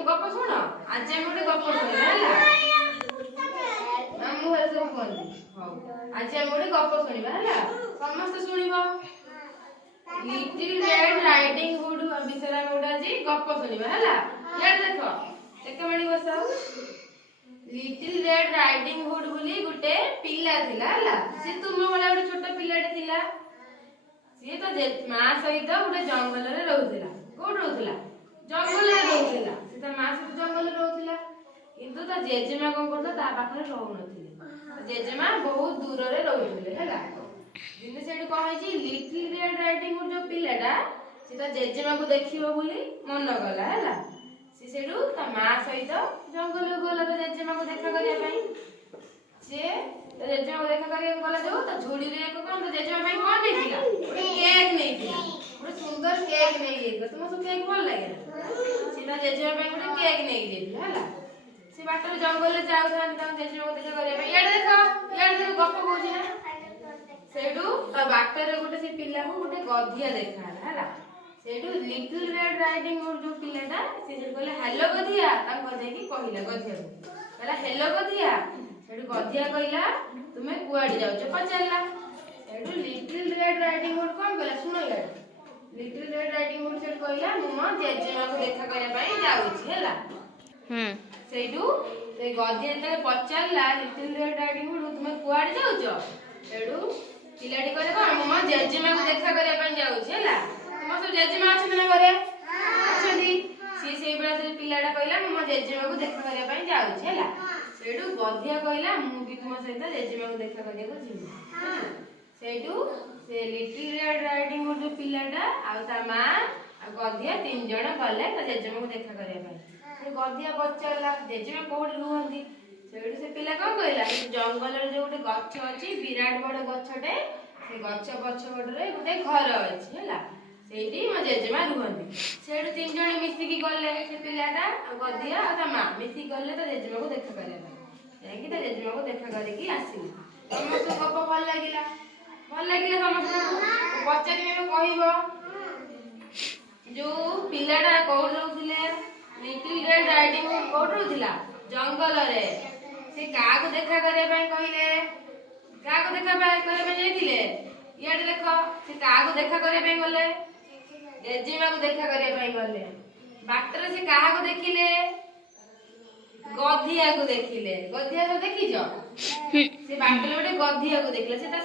गप शुण आज गोटे गप आज गोटे गप शुणा है समस्त शुण लिटिल रेड राइडिंग हुड विषय गोटे आज गप शुणा है देख एक मिनट बस लिटिल रेड राइडिंग हुड बोली गोटे पिला थिला हला से तुम वाला गोटे छोट पिलाटे थिला सी तो मां सहित गोटे जंगल रे रहउथिला कोड रहउथिला जंगल रे रहउथिला से त मां सहित जंगल रे रहउथिला किंतु त जेजेमा कोन करता ता पाखरे रहउ नथिले जेजेमा बहुत दूर रे रहउथिले हला दिन सेठी कहै छी लिटिल रेड राइडिंग हुड जो पिलाटा से त जेजेमा को देखिबो बोली मन गला हला से सेठू त मां सहित जंगल रे गला त जेजेमा को देखा करिया पई से जेजेमा को देखा करिया गला जो त झोड़ी रे को कोन त जेजेमा पई कोन देखिला केक नहीं थिला गोटे सुंदर केक नहीं गेल तुम सब केक भल लागे सीधा जेजेमा पे गोटे केक नहीं गेल हला से बाटर जंगल रे जाउ थान त जेजेमा को देखा करे याड देखो गप कहूची ना सेडू त बाटर रे गोटे से पिल्ला को गोटे गधिया देखा हला Sedu little red riding hood जो पिल्लाटा से जे कहले हेलो गधिया ता कहले कि कहिला गधिया कहला हेलो गधिया सेडू गधिया कहला तुमे कुआडी जाउछ पचारला एडू लिटिल रेड राइडिंग हुड कोन कहला सुनो यार लिटिल रेड राइडिंग हुड से कहला मम्मा जेजेमा को देखा करे पई जाउछि हला सेडू से गधिया ते पचारला लिटिल रेड राइडिंग हुड तुमे कुआडी जाउछ एडू पिलाडी कहले कोन मम्मा जेजेमा को देखा करे पई जाउछि हला तुम सब जेजेमा अछि ना घरे अछदी सी बेला से पिलाडा कहला मम्मा जेजेमा को देखा करे पई जाउछि हला सेडू गधिया कहला मु भी तुम सहित जेजेमा को देखा करे को जिमि सेडू से लिटिल रेड राइडिंग हुड जो पिलाडा आ ता मां आ गधिया तीन जण गले त जेजेमा को देखा करे पई से गधिया पचारला जेजेमा कोड रुहंदी सेडू से पिला कोन कहला जंगल रे जो गोटे गछ अछि विराट बड़ गछटे से गछ पछपट रे गोटे घर अछि हला सेठी म जेजेमा रुहंदी सेडू तीन जण मिसी की गले से पिलाटा आ गधिया आ ता मां मिसी गले त जेजेमा को देखा करे जाई कि त जेजेमा को देखा करे कि आसी समस्त गप भल लागिला समस्त पचारि में कहइबो जो पिलाटा कोड रहउथिले लिटिल रेड राइडिंग हुड कोड रहउथिला जंगल रे से का को देखा करे पई कहिले का को देखा करे पई जाईथिले याड देखो से का को देखा करे पई गले जेजेमा को देखा करे पई गले बाटर से का को देखिले गधिया को देखिले गधिया को देखिजो से बाटर गोटे गधिया को देखले से ता